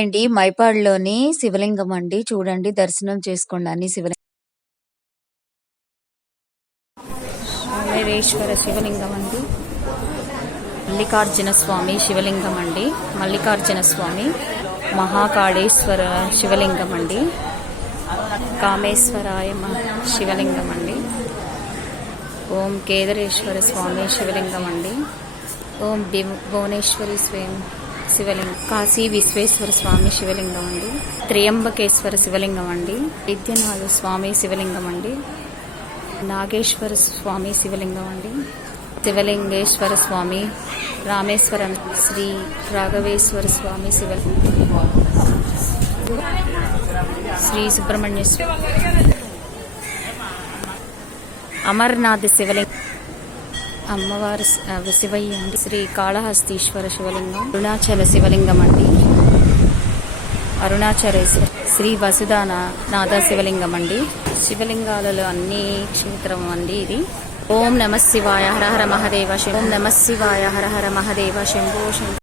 ఏంటి మైపాడులోని శివలింగం అండి. చూడండి, దర్శనం చేసుకోండి. అన్ని శివలింగం. సోమేశ్వర శివలింగం అండి. మల్లికార్జున స్వామి శివలింగం అండి. మల్లికార్జున స్వామి. మహాకాళేశ్వర శివలింగం అండి. కామేశ్వరాయ శివలింగం అండి. ఓం కేదారేశ్వర స్వామి శివలింగం అండి. ఓం భువనేశ్వరి స్వయం శివలింగం. కాశీ విశ్వేశ్వర స్వామి శివలింగం అండి. త్రయంబకేశ్వర శివలింగం అండి. విద్యనాథ స్వామి శివలింగం అండి. నాగేశ్వర స్వామి శివలింగం అండి. శివలింగేశ్వర స్వామి. రామేశ్వరం శ్రీ రాఘవేశ్వర స్వామి శివలింగం. శ్రీ సుబ్రహ్మణ్య అమర్నాథ్ శివలింగం. అమ్మవారు శివయ్య అండి. శ్రీ కాళహస్తీశ్వర శివలింగం. అరుణాచల శివలింగం అండి. అరుణాచలేశ్వర శ్రీ వసుధానాథ శివలింగం అండి. శివలింగాలలో అన్ని క్షేత్రం అండి ఇది. ఓం నమ శివాయ హర హర మహదేవ. ఓం నమ శివాయ హర హర మహదేవ. శంభో శంభో.